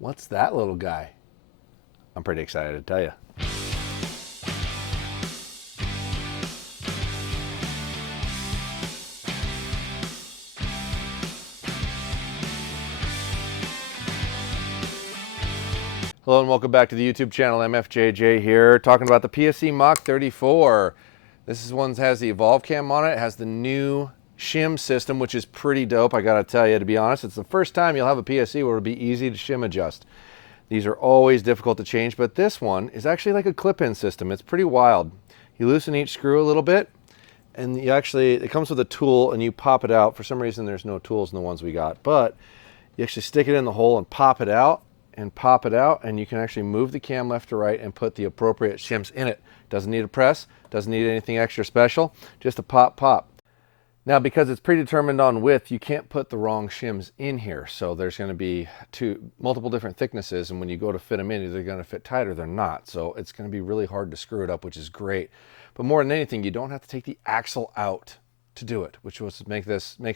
What's that little guy? I'm pretty excited to tell you. Hello and welcome back to the YouTube channel. Mfjj here, talking about the PSC Mach 34. This one has the Evolve Cam on it. It has the new shim system, which is pretty dope. I gotta tell you, to be honest, it's the first time you'll have a PSC where it'll be easy to shim adjust. These are always difficult to change, but this one is actually like a clip-in system. It's pretty wild. You loosen each screw a little bit, and it comes with a tool, and you pop it out. For some reason, there's no tools in the ones we got, but you actually stick it in the hole and pop it out, and you can actually move the cam left to right and put the appropriate shims in it. Doesn't need a press, doesn't need anything extra special, just a pop. Now, because it's predetermined on width, you can't put the wrong shims in here. So there's going to be multiple different thicknesses, and when you go to fit them in, either they're going to fit tight or they're not. So it's going to be really hard to screw it up, which is great. But more than anything, you don't have to take the axle out to do it, which makes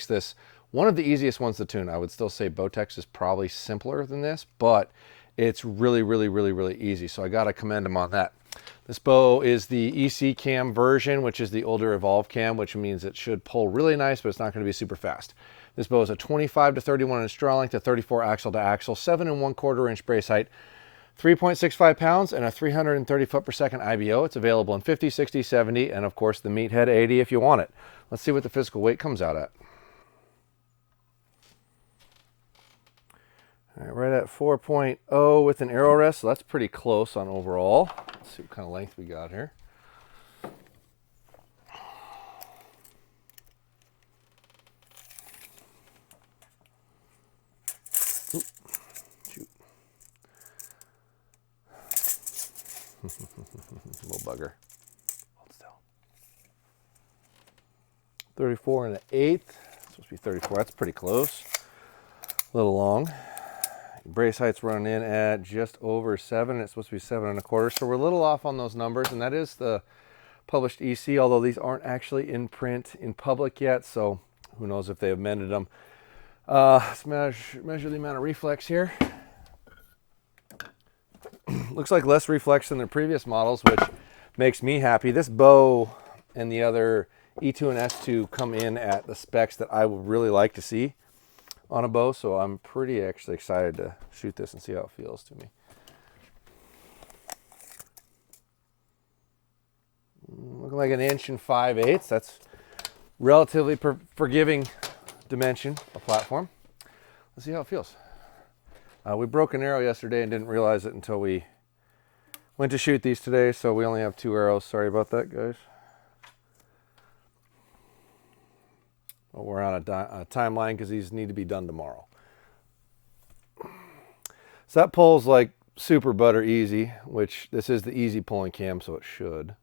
this one of the easiest ones to tune. I would still say Bowtech's is probably simpler than this, but it's really easy. So I got to commend them on that. This bow is the EC cam version, which is the older Evolve cam, which means it should pull really nice, but it's not going to be super fast. This bow is a 25 to 31 inch draw length, a 34 axle to axle, 7 1/4 inch brace height, 3.65 pounds, and a 330 foot per second IBO. It's available in 50, 60, 70, and of course the Meathead 80 if you want it. Let's see what the physical weight comes out at. All right, right at 4.0 with an arrow rest, so that's pretty close on overall. Let's see what kind of length we got here. Oop, shoot. Little bugger. Hold still. 34 and an eighth. It's supposed to be 34. That's pretty close. A little long. Brace height's running in at just over 7. It's supposed to be 7 1/4. So we're a little off on those numbers, and that is the published EC, although these aren't actually in print in public yet, so who knows if they amended them. Let's measure the amount of reflex here. Looks like less reflex than the previous models, which makes me happy. This bow and the other E2 and S2 come in at the specs that I would really like to see on a bow, so I'm pretty actually excited to shoot this and see how it feels to me. Looking like 1 5/8 inches. That's relatively forgiving dimension of platform. Let's see how it feels. We broke an arrow yesterday and didn't realize it until we went to shoot these today, so we only have 2 arrows. Sorry about that, guys. Well, we're on a timeline because these need to be done tomorrow. So that pulls like super butter easy, which this is the easy pulling cam, so it should.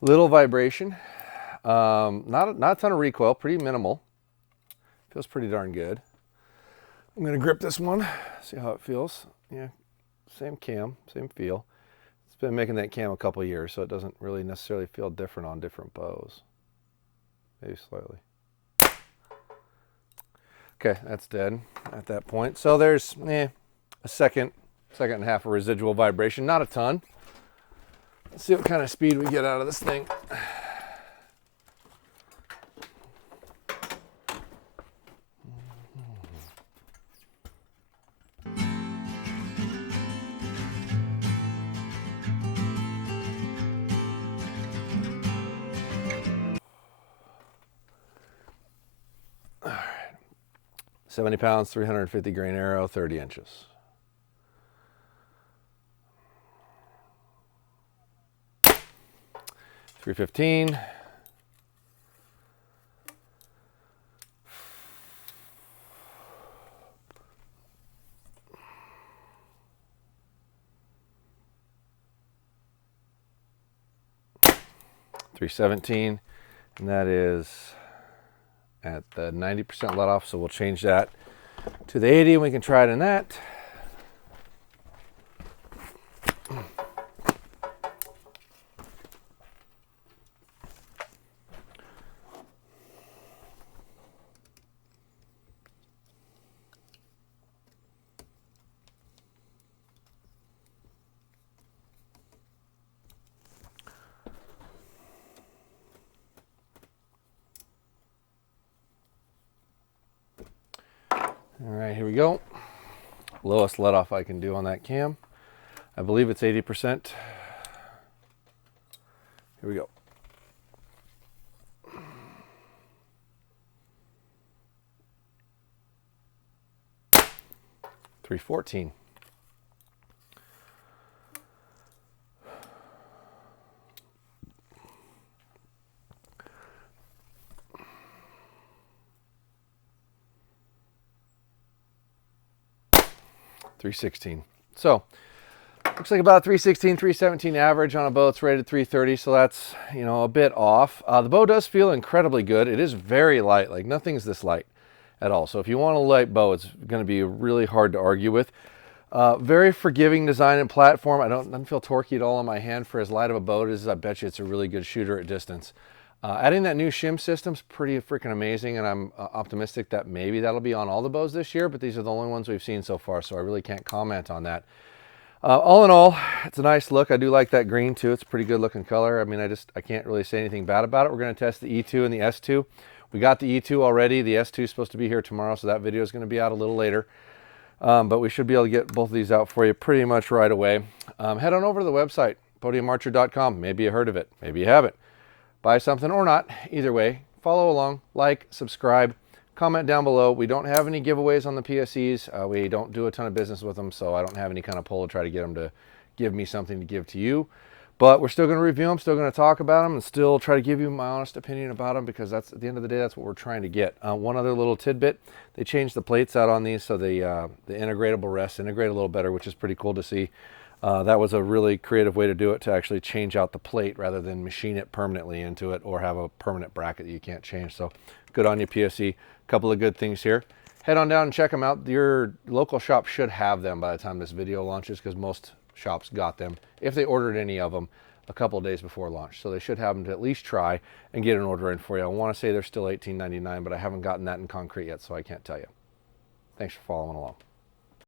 Little vibration, not a ton of recoil, pretty minimal. Feels pretty darn good. I'm gonna grip this one, see how it feels. Yeah, same cam, same feel. Been making that cam a couple years, so it doesn't really necessarily feel different on different bows. Maybe slightly. Okay, that's dead at that point. So there's a second and a half of residual vibration, not a ton. Let's see what kind of speed we get out of this thing. All right, 70 pounds, 350 grain arrow, 30 inches. .315. .317, and that is at the 90% let off, so we'll change that to the 80 and we can try it in that. we go. Lowest let off I can do on that cam. I believe it's 80%. Here we go. $314. $316. So looks like about 316, 317 average on a bow that's rated 330. So that's, you know, a bit off. The bow does feel incredibly good. It is very light. Like nothing's this light at all. So if you want a light bow, it's going to be really hard to argue with. Very forgiving design and platform. Doesn't feel torquey at all on my hand for as light of a bow it is. I bet you it's a really good shooter at distance. Adding that new shim system's pretty freaking amazing, and I'm optimistic that maybe that'll be on all the bows this year, but these are the only ones we've seen so far, so I really can't comment on that. All in all, it's a nice look. I do like that green too. It's a pretty good looking color. I mean, I can't really say anything bad about it. We're going to test the E2 and the S2. We got the E2 already. The S2 is supposed to be here tomorrow, so that video is going to be out a little later. But we should be able to get both of these out for you pretty much right away. Head on over to the website, podiumarcher.com. Maybe you heard of it. Maybe you haven't. Buy something or not. Either way, follow along, like, subscribe, comment down below. We don't have any giveaways on the PSEs. We don't do a ton of business with them, so I don't have any kind of pull to try to get them to give me something to give to you. But we're still going to review them, still going to talk about them, and still try to give you my honest opinion about them, because that's, at the end of the day, that's what we're trying to get. One other little tidbit, they changed the plates out on these, so the integratable rests integrate a little better, which is pretty cool to see. That was a really creative way to do it, to actually change out the plate rather than machine it permanently into it or have a permanent bracket that you can't change. So good on you, PSE. Couple of good things here. Head on down and check them out. Your local shop should have them by the time this video launches, because most shops got them, if they ordered any of them, a couple of days before launch. So they should have them to at least try and get an order in for you. I want to say they're still $18.99, but I haven't gotten that in concrete yet, so I can't tell you. Thanks for following along.